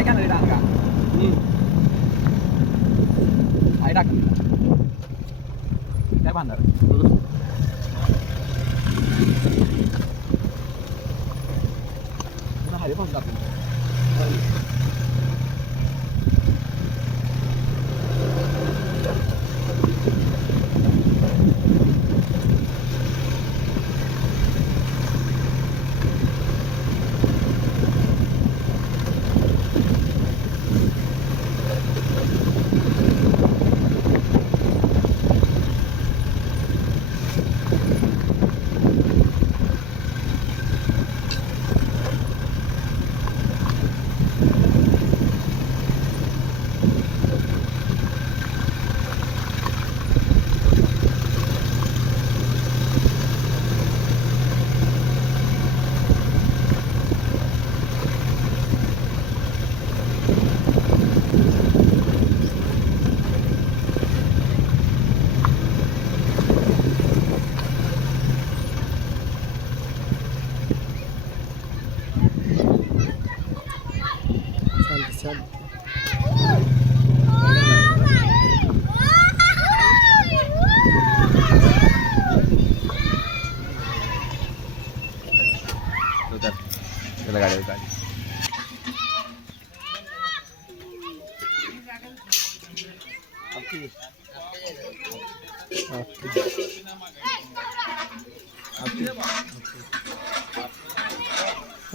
ऐका ना रे डांगा आई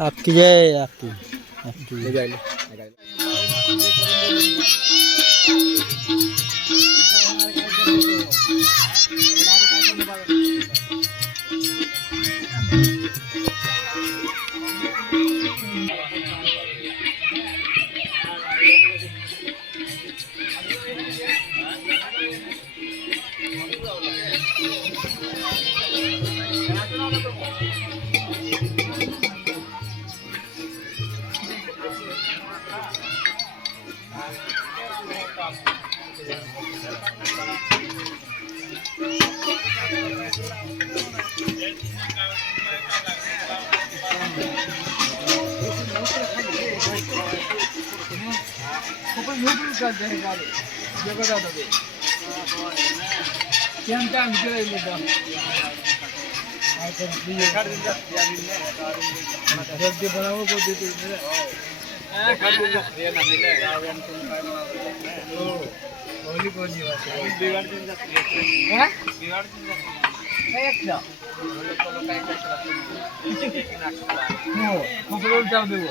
आपकी। जय आपकी। आपकी। જગત જઈ કાલે જગત હતો તે કેમ ટાઈમ કરી લીધો જલ્દી બનાવવું કોઈ દીધું હોલી કોની વાત બિગાડી હે બિગાડી એકદમ ખબર ચાલ દેવો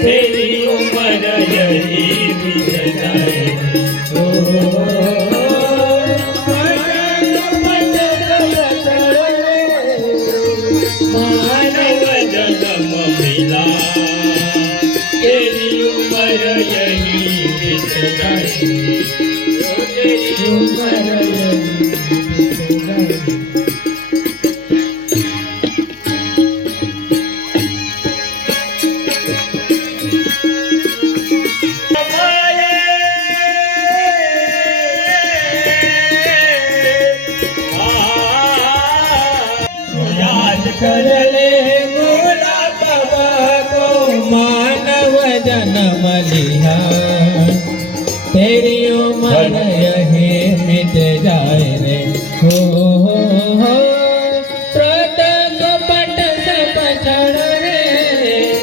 तेरी उम्र यही याद कर ले मोला बाबा को मानव जन्म लिया। तेरी उम्र यही मिट जाए रे। हो हो हो पट सब रे।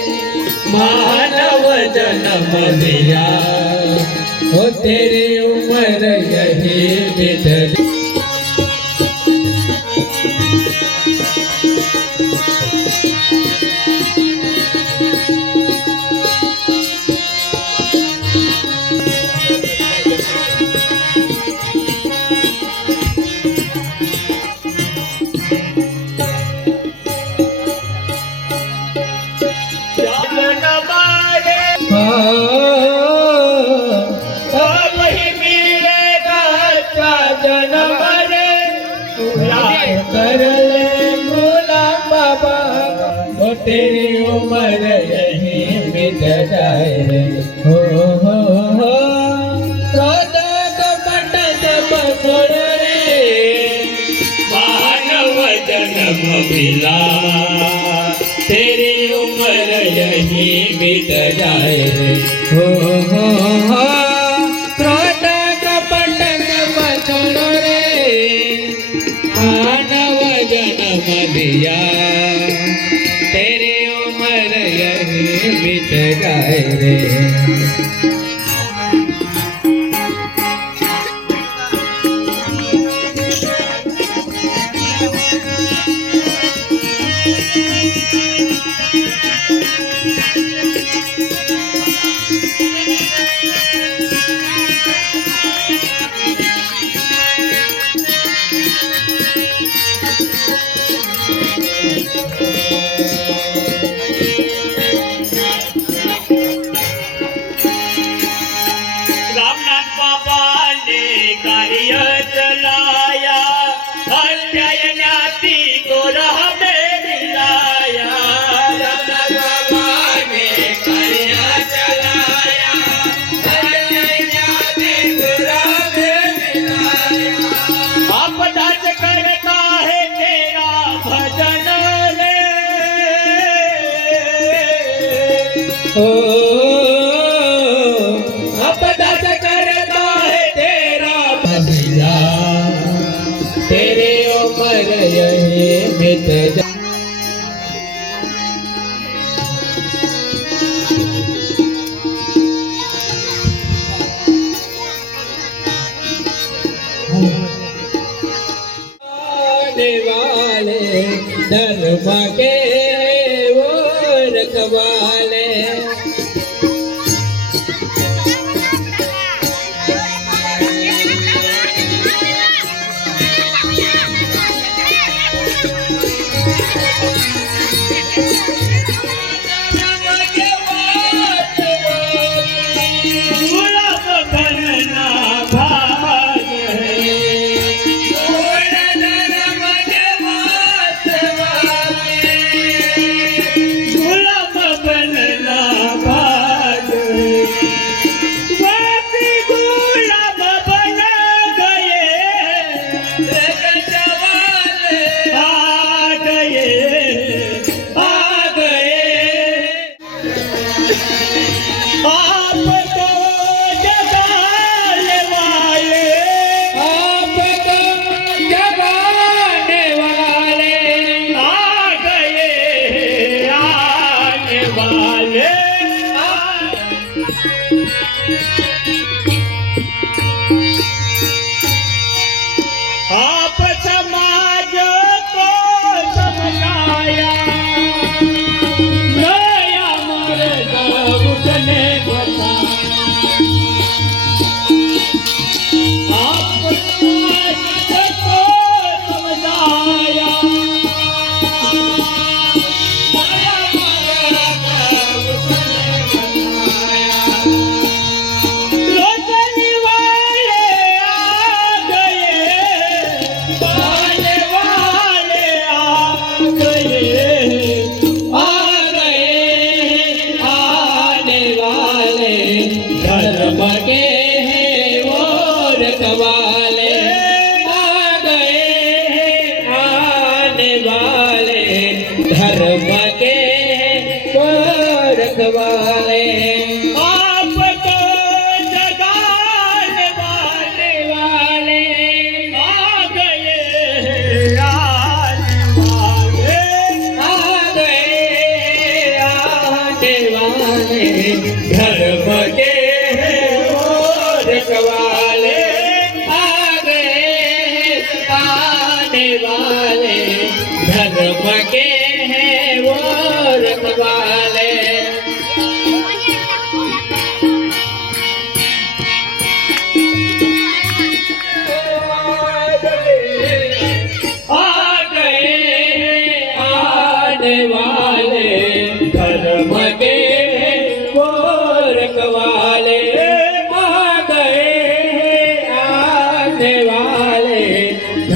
मानव जन्म लिया। वो तेरी उम्र यही बीत कर ले भोला बाबा। वो तेरी उम्र यही बीत जाए। हो हो हो। जन्म मिला तेरी उम्र यही बीत जाए। हो हो हो। यही बीत जाए रे સહિત દેવાલે ધર્મ કે ಪ್ರಭಾ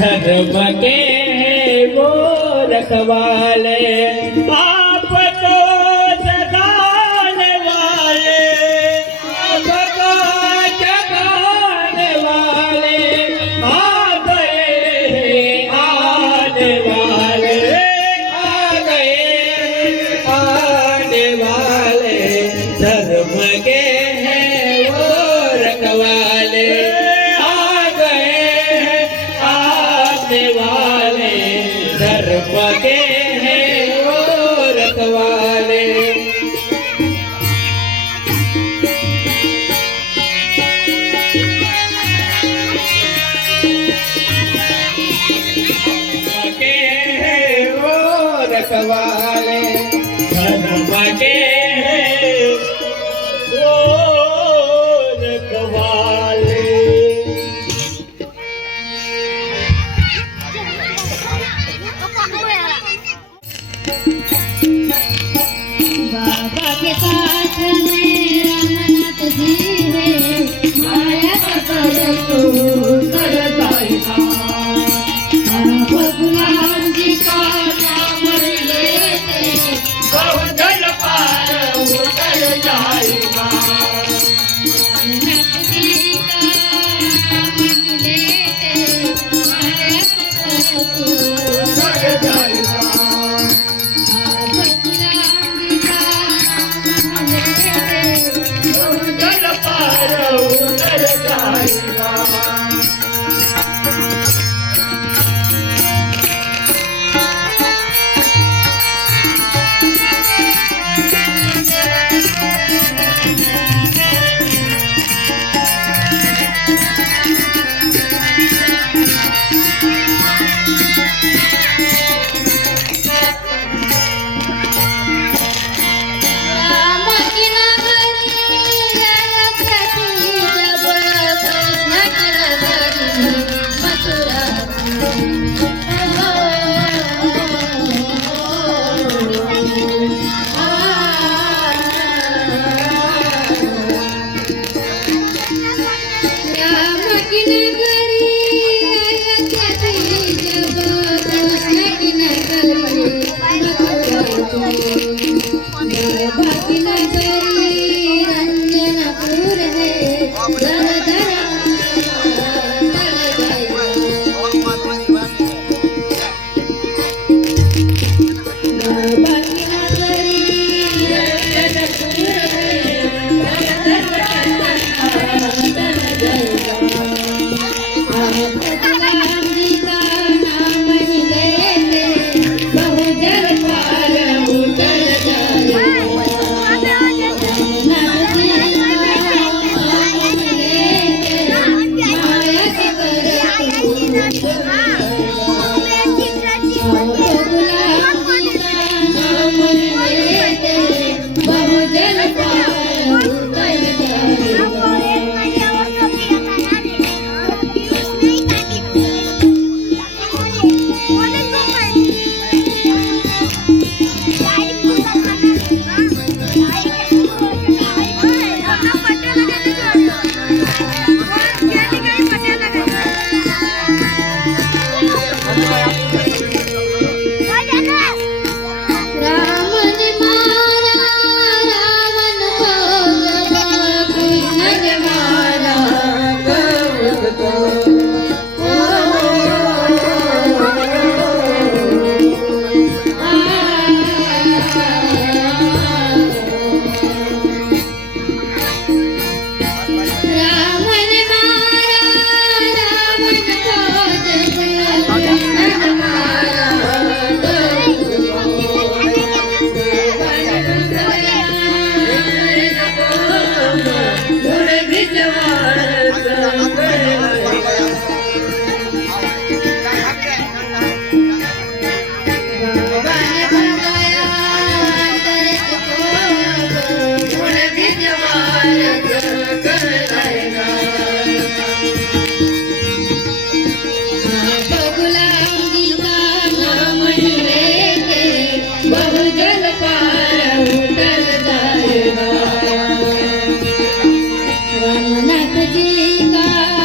ધર્મ કે ગો રખવાલે આ धर्म गीता